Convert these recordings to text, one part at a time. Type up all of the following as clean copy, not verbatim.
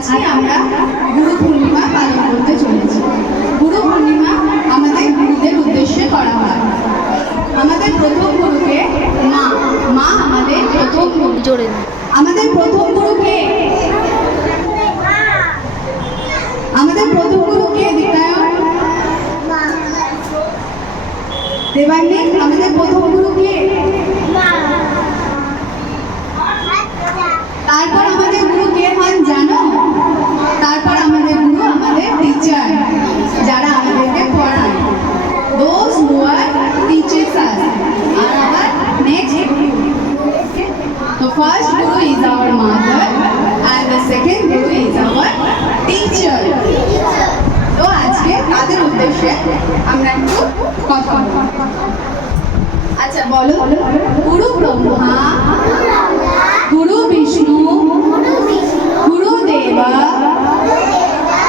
আজকে আমরা গুরু পূর্ণিমা পালন করতে চলেছি। গুরু পূর্ণিমা আমাদের গুরুদের উদ্দেশ্যে করা হয়। আমাদের প্রথম গুরুকে মা আমাদের প্রথম গুরু। আমাদের প্রথম গুরুকে দীপায়ন দেবান্বিত। আমাদের প্রথম গুরুকে তারপর আমাদের গুরু কে হন জানো? তারপর আমাদের গুরু আমাদের টিচার, যারা আমাদেরকে পড়ায়। Those who are teaches us are our next guru. The first guru is our mother and the second guru is our teacher. তো আজকে তাদের উদ্দেশ্যে আমরা একটু কথা বলবো। আচ্ছা বলো, গুরু ব্রহ্মা, গুরু বিষ্ণু, গুরু দেবা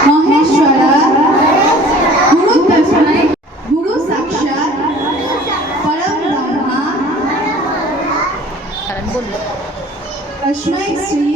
মহেশ্বরা, গুরু তস্মৈ, গুরু সাক্ষাৎ পরম ব্রহ্মা তস্মৈ শ্রী